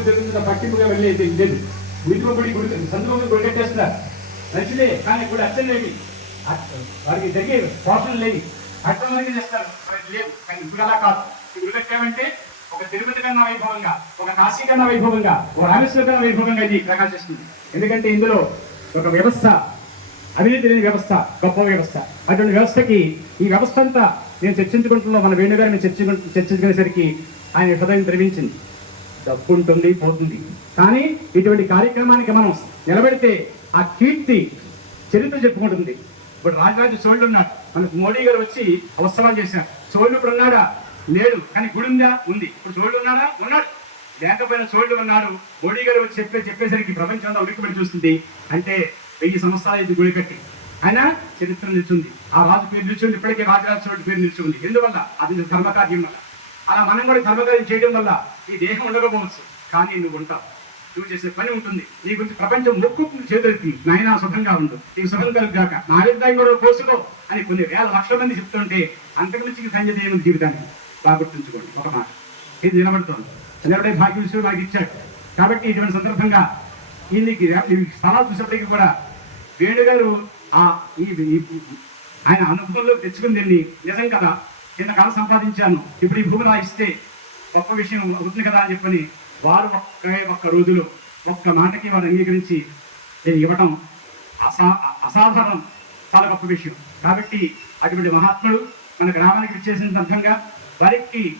భూమి జరుగుతున్న పట్టింపుగా వెళ్ళేది లేదు. గుడికి గుడి సందుకు గుడి కట్టేస్తున్నారు మంచిదే కానీ ఇప్పుడు అర్థం లేవి వారికి జరిగే పోషణ లేవి అర్థం చేస్తారు. లేవు కానీ ఇప్పుడు అలా కాదు. ఇప్పుడు కట్టామంటే ఒక తిరుపతి కన్నా వైభవంగా ఒక కాశీ కన్నా వైభవంగా ఒక రామేశ్వర కన్నా వైభవంగా ఇది ప్రకాశిస్తుంది ఎందుకంటే ఇందులో ఒక వ్యవస్థ అవినీతి లేని వ్యవస్థ గొప్ప వ్యవస్థ. అటువంటి వ్యవస్థకి ఈ వ్యవస్థ అంతా నేను చర్చించుకుంటున్నా మన వేణుగారిని చర్చించు చర్చించుకునేసరికి ఆయన హృదయం ద్రవించింది డబ్బు ఉంటుంది పోతుంది. కానీ ఇటువంటి కార్యక్రమానికి మనం నిలబెడితే ఆ కీర్తి చరిత్ర చెప్పుకుంటుంది. ఇప్పుడు రాజరాజు చోళ్ళు ఉన్నాడు మనకు మోడీ గారు వచ్చి అవసరాలు చేశారు. చోళ్ళు ఇప్పుడు ఉన్నాడా? లేడు. కానీ గుడి ఉందా? ఉంది. ఇప్పుడు చోళ్ళు ఉన్నాడా? ఉన్నాడు. లేకపోయినా చోళ్ళు ఉన్నారు. మోడీ గారు వచ్చి చెప్పే చెప్పేసరికి ప్రపంచం అంతా ఉలిక్కిపడి చూస్తుంది. అంటే వెయ్యి సంవత్సరాలు ఇది గుడి కట్టి. ఆయన చరిత్ర నిలిచింది. ఆ రాజు పేరు నిలిచింది. ఇప్పటికే రాజరాజు చోటు పేరు నిలిచింది. ఎందువల్ల? అది ధర్మకార్యం వల్ల. అలా మనం కూడా ధర్మకార్యం చేయడం వల్ల ఈ దేహం ఉండకపోవచ్చు. కానీ నువ్వు ఉంటావు. నువ్వు చేసే పని ఉంటుంది. నీ గురించి ప్రపంచం మొక్కు చేతులెత్తుంది నాయనా సుఖంగా ఉండు. నీకు సుఖం కలుగుగాక. నా ఆయుర్దాయం కూడా కోసుకో అని కొన్ని వేల లక్షల మంది చెప్తుంటే అంతకు నుంచి సంజయ్ ఏముంది జీవితాన్ని బాగా గుర్తుంచుకోండి. ఒక మాట. ఇది నిలబడుతోంది. నిలబడే భాగ్య విషయం నాకు ఇచ్చాడు. కాబట్టి ఇటువంటి సందర్భంగా ఈయనకి స్థలాలు చూసేప్పటికీ కూడా వేణు గారు ఆ ఈ ఆయన అనుభవంలో తెచ్చుకుని దీన్ని నిజం కదా ఇంతకాలం సంపాదించాను. ఇప్పుడు ఈ భూమి ఇస్తే గొప్ప విషయం అవుతుంది కదా అని చెప్పని వారు ఒక్క ఒక్క రోజులో ఒక్క మాటకి వారు అంగీకరించి ఇవ్వటం అసా అసాధారణం. చాలా గొప్ప విషయం. కాబట్టి అటువంటి మహాత్ముడు మన గ్రామానికి విచ్చేసిన సందర్భంగా వారికి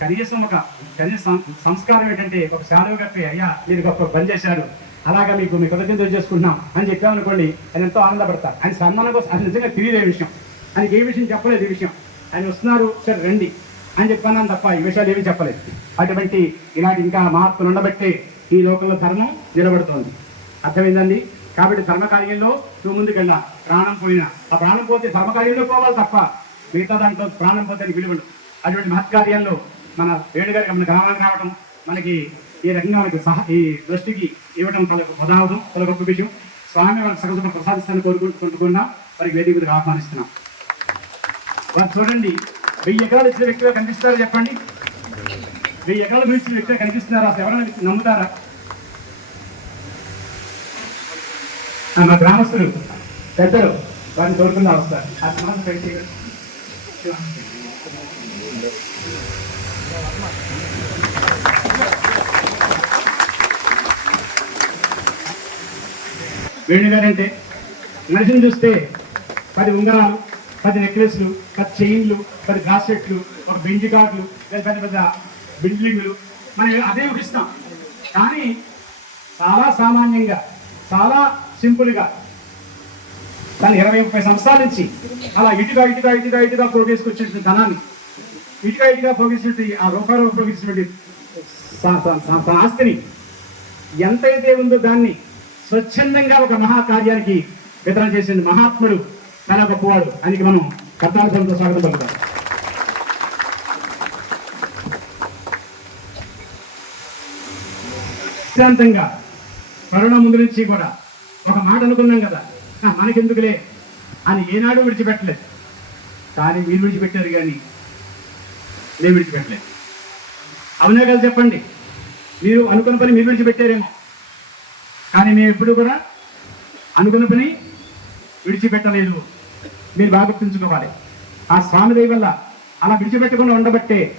కనీసం ఒక కనీస సంస్కారం ఏంటంటే ఒక శారవ కప్పి అయ్యా మీరు గొప్ప పని చేశారు. అలాగా మీకు మీ కృతజ్ఞతలు చేసుకుంటున్నాం అని చెప్పామనుకోండి ఆయన ఎంతో ఆనందపడతారు. ఆయన సన్మానం కోసం అది నిజంగా తెలియదే విషయం. ఆయనకి ఏ విషయం చెప్పలేదు ఈ విషయం. ఆయన వస్తున్నారు సరే రండి. అని చెప్పాను తప్ప ఈ విషయాలు ఏమీ చెప్పలేదు. అటువంటి ఇలాంటి ఇంకా మహాత్ములు ఉండబట్టే ఈ లోకంలో ధర్మం నిలబడుతోంది. అర్థమైందండి? కాబట్టి ధర్మకార్యంలో నువ్వు ముందుకెళ్ళా. ప్రాణం పోయినా. ఆ ప్రాణం పోతే ధర్మకార్యంలో పోవాలి తప్ప మిగతా దాంట్లో ప్రాణం పోతే విలువడు విలువలు అటువంటి మహత్కార్యాల్లో మన వేణుగారికి మన గ్రామానికి రావడం మనకి ఈ రకంగా మనకి సహ ఈ దృష్టికి ఇవ్వడం తల గొప్ప పదార్థం చాలా గొప్ప విషయం. స్వామి వాళ్ళకి సగసుమ ప్రసాదిస్తాన్ని కోరుకుంటున్నా. వారికి వేదిక మీదకి ఆహ్వానిస్తున్నాం. వారు చూడండి వెయ్యి ఎకరాలు ఇచ్చిన వ్యక్తిగా కనిపిస్తారా చెప్పండి? వెయ్యి ఎకరాలు మించిన వ్యక్తిగా కనిపిస్తున్నారా? అసలు ఎవరైనా నమ్ముతారా? ఆ, మా గ్రామస్తులు పెద్దలు వారిని కోరుకుందా వస్తారు. ఆ సమాజం పెట్టి వేణు గారంటే మనిషిని చూస్తే పది ఉంగరాలు పది నెక్లెస్లు పది చైన్లు పది బ్రాస్లెట్లు ఒక బెంజి కార్డులు పెద్ద పెద్ద బిల్డింగ్లు మనం అదే ఊహిస్తాం. కానీ చాలా సామాన్యంగా చాలా సింపుల్గా కానీ ఇరవై ముప్పై సంవత్సరాల నుంచి అలా ఇటుగా ఇటుగా ఇటుగా ఇటుగా పోగేసుకొచ్చిన ధనాన్ని ఇటుగా ఇటుగా పోగేసినటువంటి ఆ రూపాయలు పోగేసినటువంటి సా- ఆస్తిని ఎంతైతే ఉందో దాన్ని స్వచ్ఛందంగా ఒక మహాకార్యానికి వితరణ చేసిన మహాత్ముడు చాలా గొప్పవాడు ఆయనకి మనం కర్తార్థంతో స్వాగతం పలుకుతాం. శాంతంగా కరోనా ముందు నుంచి కూడా ఒక మాట అనుకున్నాం కదా. "ఆ, మనకెందుకులే? అని ఏనాడు విడిచిపెట్టలేదు. కానీ మీరు విడిచిపెట్టారు కానీ నేను విడిచిపెట్టలేదు. అవునా కదా చెప్పండి. మీరు అనుకున్న పని మీరు విడిచిపెట్టారేమో. కానీ మేము ఎప్పుడు కూడా అనుకున్న పని విడిచిపెట్టలేదు. మీరు బాగా గుర్తుంచుకోవాలి. ఆ స్వామి దయ వల్ల అలా విడిచిపెట్టకుండా ఉండబట్టే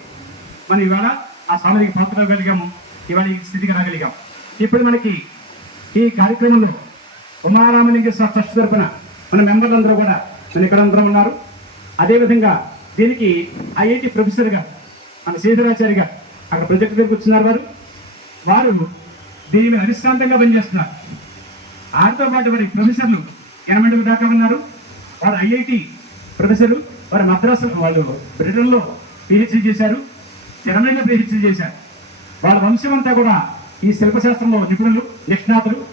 మనం ఇవాళ ఆ స్వామికి పాత్రగలిగాము ఇవాళ ఈ స్థితికి రాగలిగాం. ఇప్పుడు మనకి ఈ కార్యక్రమంలో ఉమారామలింగేశ్వర ట్రస్ట్ తరపున మన మెంబర్లందరూ కూడా మన ఇక్కడ అందరూ ఉన్నారు. అదేవిధంగా దీనికి ఐఐటి ప్రొఫెసర్ గారు మన శ్రీధరాచారి గారు అక్కడ ప్రొజెక్ట్ దగ్గరకు వచ్చినారు వారు. వారు దీని మీద అవిశ్రాంతంగా పనిచేస్తున్నారు. వారితో పాటు వారి ప్రొఫెసర్లు ఎనభై దాకా ఉన్నారు. వారు ఐఐటి ప్రొఫెసరు వారు మద్రాసు వాళ్ళు బ్రిటన్లో పిహెచ్డి చేశారు జర్మనీలో పిహెచ్డి చేశారు. వాళ్ళ వంశం అంతా కూడా ఈ శిల్పశాస్త్రంలో నిపుణులు నిష్ణాతులు.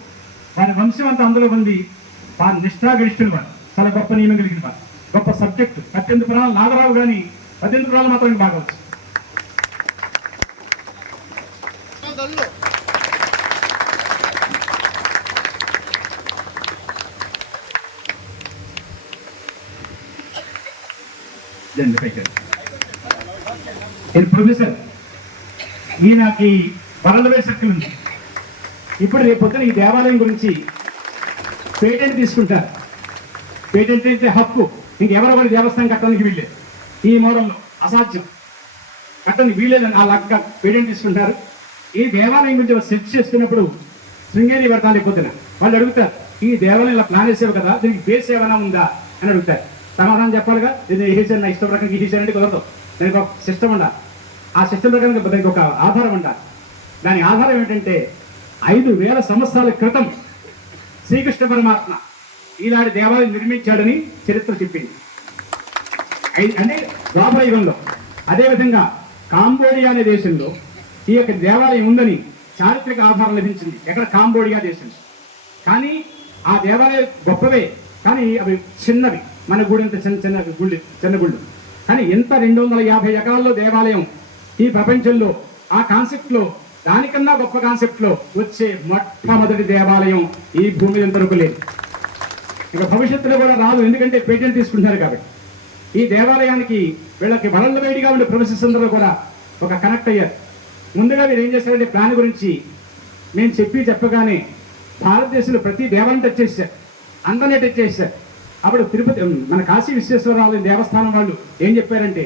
వారి వంశం అంతా అందులో ఉంది. వారి నిష్ఠాగరిష్ఠులు వారు. చాలా గొప్ప నియమం కలిగిన వారు. గొప్ప సబ్జెక్టు పద్దెనిమిది పురాణాలు నాగరావు కానీ పద్దెనిమిది పురాణాలు మాత్రమే బాగా వచ్చు జెండర్ పైకి ఈయన ప్రొఫెసర్ ఈయనకి వరలవే సర్కిల్ ఉంది. ఇప్పుడు రేపు పొద్దున ఈ దేవాలయం గురించి పేటెంట్ తీసుకుంటారు పేటెంట్ అయితే హక్కు. ఇంకెవరో వారి దేవస్థానం కట్టడానికి వీళ్ళే ఈ మూలంలో అసాధ్యం. కట్టని వీళ్ళేదని ఆ లక్క పేటెంట్ తీసుకుంటారు. ఈ దేవాలయం గురించి సెర్చ్ చేస్తున్నప్పుడు శృంగేరి పెడతాను పొద్దున వాళ్ళు అడుగుతారు ఈ దేవాలయం ఇలా ప్లాన్ వేసేవి కదా? దీనికి బేస్ ఏమైనా ఉందా? అని అడుగుతారు. సమాధానం చెప్పాలిగా? నేను వేసాను నా ఇష్టం ప్రకారం ఇది కుదరదు. దానికి ఒక సిస్టమ్ ఉండాలి. ఆ సిస్టమ్ ప్రకారం దానికి ఒక ఆధారం ఉండాలి. దాని ఆధారం ఏంటంటే ఐదు వేల సంవత్సరాల క్రితం శ్రీకృష్ణ పరమాత్మ ఈనాడు దేవాలయం నిర్మించాడని చరిత్ర చెప్పింది. అంటే ద్వాపర యుగంలో. అదేవిధంగా కాంబోడియా అనే దేశంలో ఈ యొక్క దేవాలయం ఉందని చారిత్రక ఆధారం లభించింది. ఎక్కడ? కాంబోడియా దేశం కానీ ఆ దేవాలయం గొప్పవే. కానీ అవి చిన్నవి. మన గుడి అంత చిన్న చిన్న గుళ్ళు చిన్న గుళ్ళు. కానీ ఇంత రెండు వందల యాభై ఎకరాల్లో దేవాలయం ఈ ప్రపంచంలో ఆ కాన్సెప్ట్లో దానికన్నా గొప్ప కాన్సెప్ట్లో వచ్చే మొట్టమొదటి దేవాలయం ఈ భూమి ఇంతవరకు లేదు. ఇక భవిష్యత్తులో కూడా రాదు ఎందుకంటే పేటెంట్ తీసుకుంటున్నారు కాబట్టి. ఈ దేవాలయానికి వీళ్ళకి వరల్డ్ వైడ్గా ఉండే ప్రొఫెసర్స్ అందరూ కూడా ఒక కనెక్ట్ అయ్యారు. ముందుగా మీరు ఏం చేశారంటే ప్లాన్ గురించి నేను చెప్పి చెప్పగానే భారతదేశంలో ప్రతి దేవాలయం టచ్ చేశారు. అందరినీ టచ్ చేశారు. అప్పుడు తిరుపతి మన కాశీ విశ్వేశ్వరరావు దేవస్థానం వాళ్ళు ఏం చెప్పారంటే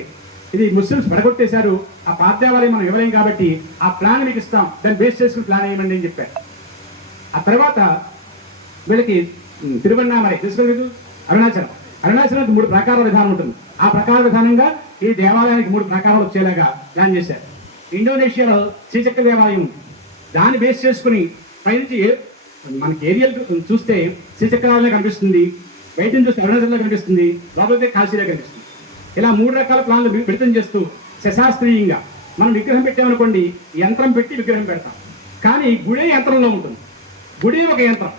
ఇది ముస్లిమ్స్ పడగొట్టేశారు ఆ పాత దేవాలయం మనం ఇవ్వలేం కాబట్టి ఆ ప్లాన్ మీకు ఇస్తాం దాన్ని బేస్ చేసుకుని ప్లాన్ వేయమండి అని చెప్పారు. ఆ తర్వాత వీళ్ళకి ఉమ్, తిరువన్నామలై తెలుసుకోలేదు అరుణాచలం. అరుణాచలం మూడు ప్రకారాల విధానం ఉంటుంది. ఆ ప్రకార విధానంగా ఈ దేవాలయానికి మూడు ప్రకారాలు వచ్చేలాగా ప్లాన్ చేశారు. ఇండోనేషియాలో శ్రీచక్ర దేవాలయం ఉంది. దాన్ని బేస్ చేసుకుని పైనుంచి మనకి ఏరియల్ చూస్తే శ్రీచక్రాలనే కనిపిస్తుంది. వైద్యం చూస్తే అరుణాచల్లో కనిపిస్తుంది. లోపలితే కాశీలో కనిపిస్తుంది. ఇలా మూడు రకాల ప్లాన్లు విడతం చేస్తూ శశాస్త్రీయంగా మనం విగ్రహం పెట్టామనుకోండి యంత్రం పెట్టి విగ్రహం పెడతాం. కానీ గుడే యంత్రంలో ఉంటుంది. గుడి ఒక యంత్రం.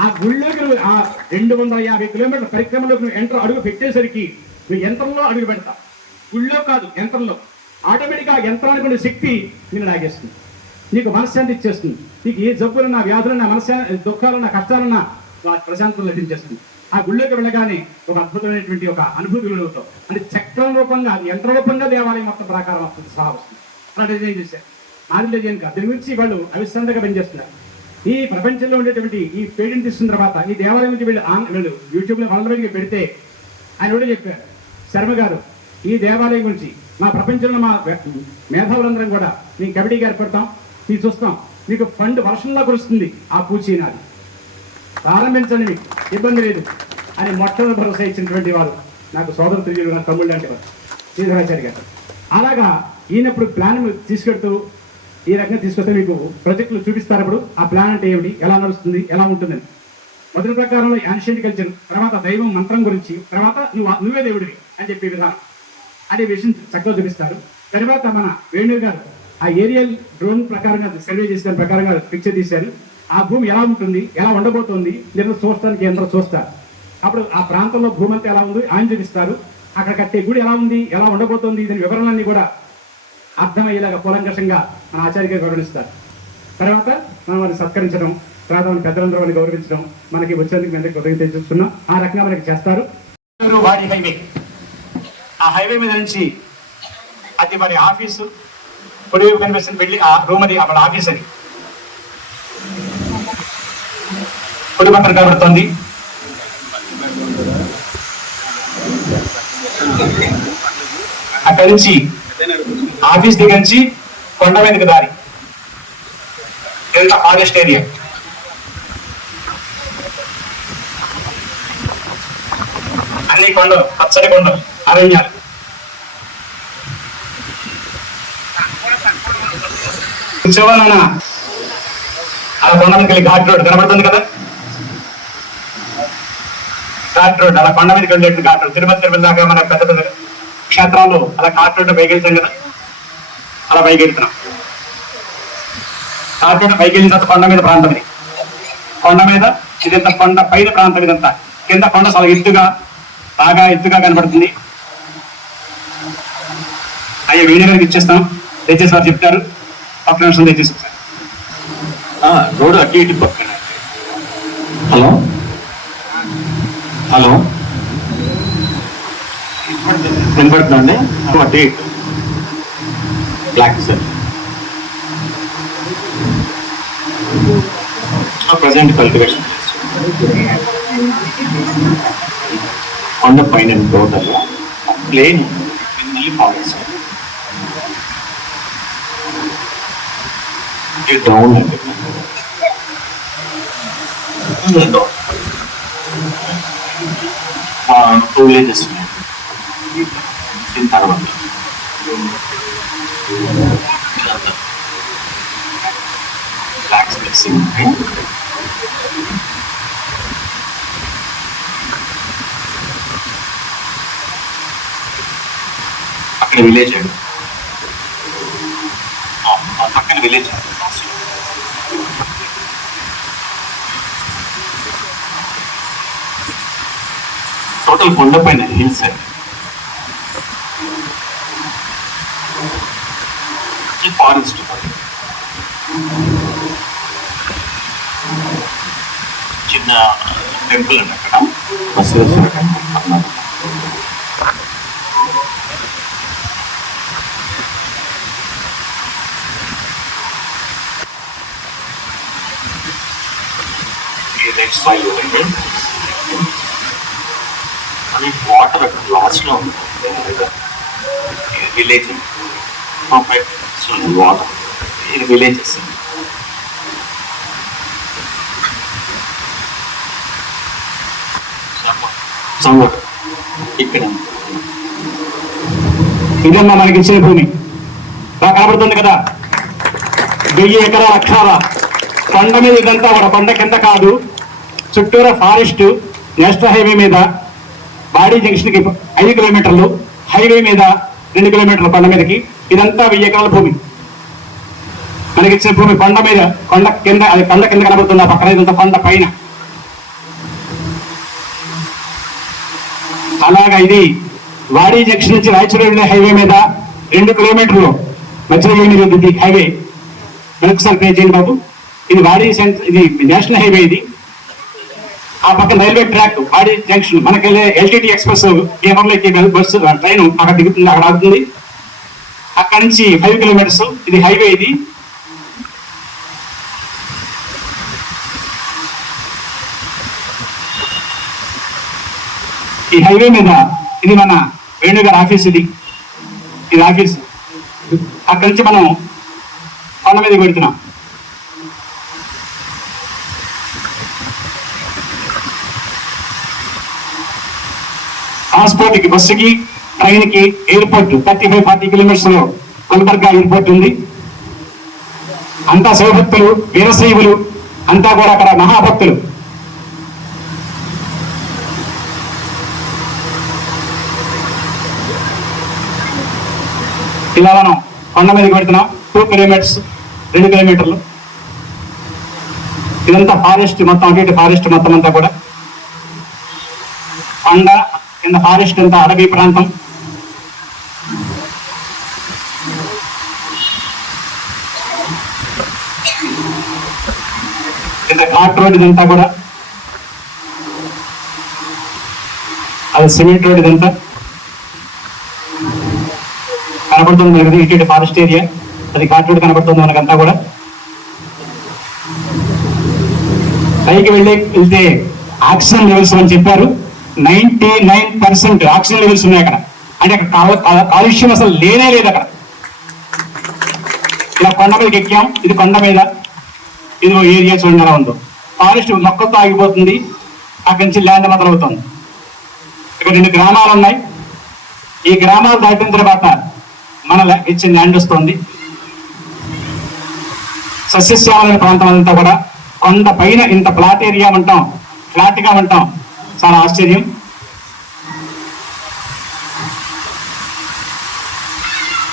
ఆ గుళ్ళోకి నువ్వు ఆ రెండు వందల యాభై కిలోమీటర్ల పరిక్రమలోకి నువ్వు యంత్రం అడుగు పెట్టేసరికి నువ్వు యంత్రంలో అడుగు పెడతావు. గుళ్ళో కాదు యంత్రంలో. ఆటోమేటిక్గా ఆ యంత్రానికి ఉండే శక్తి నేను లాగేస్తుంది. నీకు మనశ్శాంతి ఇచ్చేస్తుంది. నీకు ఏ జబ్బులున్నా వ్యాధులున్నా మనశ్శా దుఃఖాలున్నా కష్టాలున్నా ప్రశాంతం లభించేస్తుంది. ఆ గుళ్ళోకి వెళ్ళగానే ఒక అద్భుతమైనటువంటి ఒక అనుభూతి కలుగుతావు అంటే చక్రం రూపంగా యంత్ర రూపంగా దేవాలయం మొత్తం ప్రకారం వస్తుంది సహా వస్తుంది. అలా డిజైన్ చేశారు. ఆది డిజైన్ కాదు దీని గురించి వాళ్ళు అవిశ్రాంతంగా పనిచేస్తున్నారు. ఈ ప్రపంచంలో ఉండేటువంటి ఈ పేడిని తీసుకున్న తర్వాత ఈ దేవాలయం గురించి వీళ్ళు ఆన్ వీళ్ళు యూట్యూబ్లో వరల్డ్ పెడితే ఆయన కూడా చెప్పారు. శర్మ గారు ఈ దేవాలయం గురించి మా ప్రపంచంలో మా మేధావులందరం కూడా మేము కమిటీకి ఏర్పడతాం మీకు చూస్తాం. మీకు ఫండ్ వర్షంలో కురుస్తుంది ఆ పూచీనాది ప్రారంభించండి మీకు. ఇబ్బంది లేదు. అని మొట్టమొదటి భరోసా ఇచ్చినటువంటి వారు నాకు సోదరు తిరిగి నా తమ్ముళ్ళు అంటే వారు. శ్రీధరాచార్య గారు. అలాగా ఈయనప్పుడు ప్లాన్ తీసుకెడుతూ ఈ రకంగా తీసుకొస్తే మీకు ప్రాజెక్టులు చూపిస్తారు అప్పుడు. ఆ ప్లాన్ అంటే ఏమిటి? ఎలా నడుస్తుంది? ఎలా ఉంటుందని. మొదటి ప్రకారంలో యాన్షియంట్ కల్చర్ తర్వాత దైవం మంత్రం గురించి తర్వాత నువ్వు నువ్వే దేవుడివి అని చెప్పే విధానం. అనే విషయం చక్కగా చూపిస్తారు. తర్వాత మన వేణు గారు ఆ ఏరియల్ డ్రోన్ ప్రకారంగా సర్వే చేసిన ప్రకారంగా పిక్చర్ తీశారు. ఆ భూమి ఎలా ఉంటుంది ఎలా ఉండబోతోంది లేదా చూస్తానికి అందరూ చూస్తారు అప్పుడు ఆ ప్రాంతంలో భూమి అంతా ఎలా ఉంది ఆయన చూపిస్తారు అక్కడ కట్టే గుడి ఎలా ఉంది ఎలా ఉండబోతోంది దీని వివరణలన్నీ కూడా అర్థమయ్యేలాగా కూలంకషంగా మన ఆచార్య గారు వివరణిస్తారు తర్వాత మనం వారిని సత్కరించడం తర్వాత మన పెద్దలందరూ వారిని గౌరవించడం మనకి వచ్చేందుకు మేము కృతజ్ఞత తెలుస్తున్నాం ఆ రకంగా మనకి చేస్తారు. వాడి హైవే. ఆ హైవే మీద నుంచి అది మరి ఆఫీసు పొడివి కనిపిస్తుంది వెళ్ళి ఆ రూమ్ అది అక్కడ ఆఫీస్ అది. పొడి పక్కన కనబడుతుంది అక్కడి నుంచి ఆఫీస్ దగ్గర నుంచి కొండ మీదకి దారి. Delta forest area. అన్ని కొండలు పచ్చడి కొండలు అరణ్యాలు. కూర్చోవాలన్నా అలా కొండ ఘాట్ రోడ్ కనబడుతుంది కదా? ఘాట్ రోడ్ అలా కొండ మీదకి వెళ్ళేట్టు ఘాట్ రోడ్ తిరుపతి తిరుపతి దాకా మన పెద్ద పెద్ద క్షేత్రాలు అలా ఘాట్ రోడ్ పైకి వెళ్తాం కదా. అలా పైకి వెళ్తున్నాం ఘాట్ రోడ్ పైకి వెళ్ళిన తర్వాత కొండ మీద ప్రాంతం ఇది. కొండ మీద ఇదంతా కొండ పైన ప్రాంతం ఇదంతా. కింద కొండ చాలా ఎత్తుగా బాగా ఎత్తుగా కనబడుతుంది. అయ్యా వీడియో గారికి ఇచ్చేస్తాం దయచేసి వారు చెప్తారు. ఒక్క నిమిషం దయచేసి ఆ, రోడ్ అటు ఇటు పక్కన. హలో? హలో. వినపడుతుందండి forty eight block sir present cultivation కొండ పైన టోటల్ ప్లేన్ ఫారెస్ట్ ఇది డౌన్ అండి టూ విలేజెస్ దీని తర్వాత. బ్లాక్స్ మిక్సింగ్ అక్కడ విలేజ్ పక్కన విలేజ్ టోటల్ కొండపైన హిల్స్ అండి ఫారెస్ట్ చిన్న టెంపుల్ అండి అక్కడ బసవేశ్వర టెంపుల్ కర్ణాటక ఈ రెడ్ కానీ వాటర్ అక్కడ లాస్ట్లో ఉంది. విలేజ్ వాటర్ ఇది విలేజెస్ సమ్మర్ ఇక్కడ. ఇదమ్మా మనకి ఇచ్చిన భూమి. బాగా కనబడుతుంది కదా? వెయ్యి ఎకరాల అక్షాల కొండ మీద ఇదంతా కూడా కొండ కింద కాదు. చుట్టూరా ఫారెస్ట్ నేషనల్ హైవే మీద. బాడీ జంక్షన్కి ఐదు కిలోమీటర్లు హైవే మీద రెండు కిలోమీటర్లు కొండ మీదకి. ఇదంతా వెయ్యి ఎకరాల భూమి. మనకి ఇచ్చిన భూమి కొండ మీద కొండ కింద అది కొండ కింద కనబడుతుంది ఆ పక్కన ఇదంతా కొండ పైన. అలాగా ఇది వాడి జంక్షన్ నుంచి రాయచూరు వెళ్ళే హైవే మీద రెండు కిలోమీటర్లు మధ్యలో హైవే. ఒకసారి పే చేయండి బాబు. ఇది వాడి ఇది నేషనల్ హైవే ఇది. ఆ పక్కన రైల్వే ట్రాక్ వాడి జంక్షన్ మనకి ఎల్టీటీ ఎక్స్ప్రెస్ కేవలంలోకి బస్సు ట్రైన్ అక్కడ దిగుతుంది అక్కడ ఆగుతుంది. అక్కడ నుంచి ఫైవ్ కిలోమీటర్స్ ఇది హైవే ఇది. ఈ హైవే మీద ఇది మన వేణుగారి ఆఫీస్ ఇది. ఇది ఆఫీస్. అక్కడి నుంచి మనం కొండ మీద పెడుతున్నాం ట్రాన్స్పోర్ట్కి బస్సుకి ట్రైన్కి ఎయిర్పోర్ట్ థర్టీ ఫైవ్ ఫార్టీ కిలోమీటర్స్లో గుల్బర్గా ఎయిర్పోర్ట్ ఉంది. అంతా శివభక్తులు వీరశైవులు అంతా కూడా అక్కడ మహాభక్తులు. ఇలా మనం కొండ మీదకి పెడుతున్నాం టూ కిలోమీటర్స్ రెండు కిలోమీటర్లు. ఇదంతా ఫారెస్ట్ మొత్తం అటు ఇటు ఫారెస్ట్ మొత్తం అంతా కూడా. కొండ కింద ఫారెస్ట్ అంతా అడవి ప్రాంతం. కింద ఘాట్ రోడ్ ఇదంతా కూడా. అది సిమెంట్ రోడ్ ఇదంతా. కనబడుతుంది కదా ఇటు ఫారెస్ట్ ఏరియా. అది ఘాట్ రోడ్ కనబడుతుంది మనకంతా కూడా. పైకి వెళ్ళి వెళ్తే ఆక్సిజన్ లెవెల్స్ అని చెప్పారు. Ninety nine percent oxygen levels ఉన్నాయి అక్కడ. అంటే అక్కడ కాలు- కాలుష్యం అసలు లేనే లేదు అక్కడ. ఇలా కొండ మీదకి ఎక్కాం. ఇది కొండ మీద. ఇది ఓ ఏరియా చూడండి ఎలా ఉందో. ఫారెస్ట్ మొక్కతో ఆగిపోతుంది. అక్కడి నుంచి ల్యాండ్ మొదలవుతుంది ఇక్కడ రెండు గ్రామాలు ఉన్నాయి. ఈ గ్రామాలు దాటిన తర్వాత మన ఇచ్చిన ల్యాండ్ వస్తుంది. సస్యశ్యామలైన ప్రాంతం అంతా కూడా కొండ పైన ఇంత ఫ్లాట్ ఏరియా ఉంటాం ఫ్లాట్గా ఉంటాం చాలా ఆశ్చర్యం.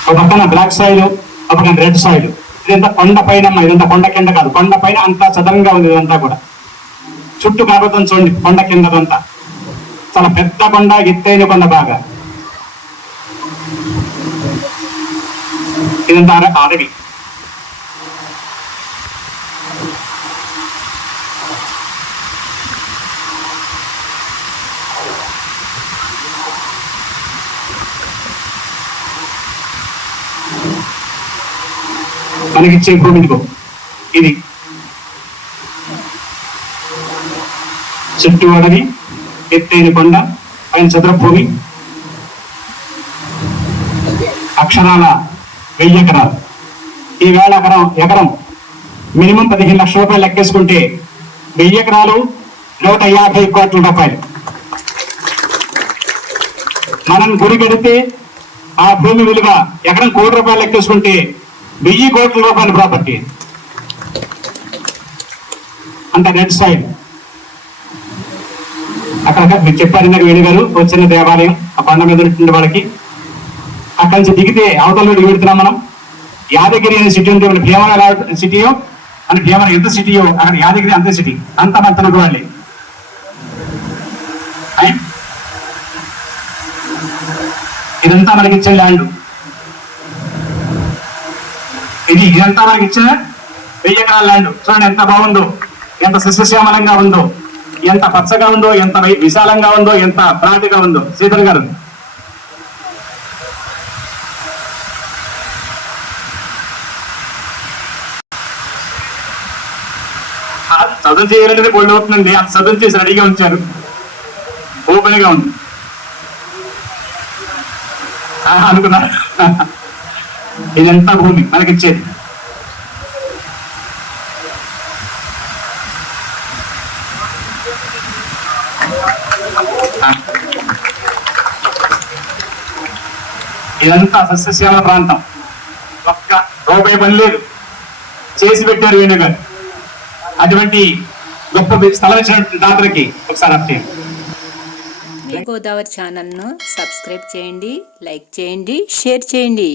ఒక పక్కన బ్లాక్ సాయిల్ ఒక పక్కన రెడ్ సాయిల్ ఇదంతా కొండ పైన ఇదంతా కొండ కింద కాదు. కొండ పైన అంతా చదరంగా ఉంది ఇదంతా కూడా. చుట్టూ పర్వతం చూడండి కొండ కిందదంతా. చాలా పెద్ద కొండ ఎత్తైన కొండ బాగా. ఇదంతా అడవి. మనకిచ్చే భూమి ఇది. చుట్టూ అడవి ఎత్తైన కొండ పైన చతురభూమి అక్షరాల వెయ్యి ఎకరాలు. ఈ వేళ ఎకరం ఎకరం మినిమం పదిహేను లక్షల రూపాయలు లెక్కేసుకుంటే వెయ్యి ఎకరాలు నూట యాభై కోట్ల రూపాయలు. మనం గురి కడితే ఆ భూమి విలువ ఎకరం కోటి రూపాయలు లెక్కేసుకుంటే వెయ్యి కోట్ల రూపాయల ప్రాపర్టీ అంత రెడ్ సైడ్ అక్కడ మీరు చెప్పారు ఇందాక వేణు గారు వచ్చిన దేవాలయం ఆ కొండ మీద ఉంటున్న వాళ్ళకి. అక్కడి నుంచి దిగితే అవతల నుండి వెళుతున్నాం మనం. యాదగిరి అనే సిటీ ఉంది మన భీమన సిటీయో అని భీమన ఎంత సిటీయో అక్కడ యాదగిరి అంత సిటీ అంత మంతన వాళ్ళే. ఇదంతా మనకి ఇచ్చే ల్యాండ్ ఇది ఇదంతా మనకి ఇచ్చిన? వెయ్యి ఎకరాల ల్యాండ్ చూడండి ఎంత బాగుందో. ఎంత సస్యశ్యామలంగా ఉందో. ఎంత పచ్చగా ఉందో ఎంత విశాలంగా ఉందో ఎంత ప్రాటిగా ఉందో. సీతల్ గారు. ఆ, చదువు చేయాలంటే బోల్డ్ అవుతుందండి. అంత చదువు చేసి రెడీగా ఉంచారు. ఓపెన్గా ఉంది. అనుకున్నా ఇదంతా భూమి మనకిచ్చేది. ఇదంతా సస్యశ్యామ ప్రాంతం. ఒక్క రూపాయి పని లేదు. చేసి పెట్టారు వేణుగారు అటువంటి గొప్ప స్థలం ఇచ్చినటువంటి దాతలకి ఒకసారి అప్డేట్ గోదావరి ఛానల్ను సబ్స్క్రైబ్ చేయండి లైక్ చేయండి షేర్ చేయండి.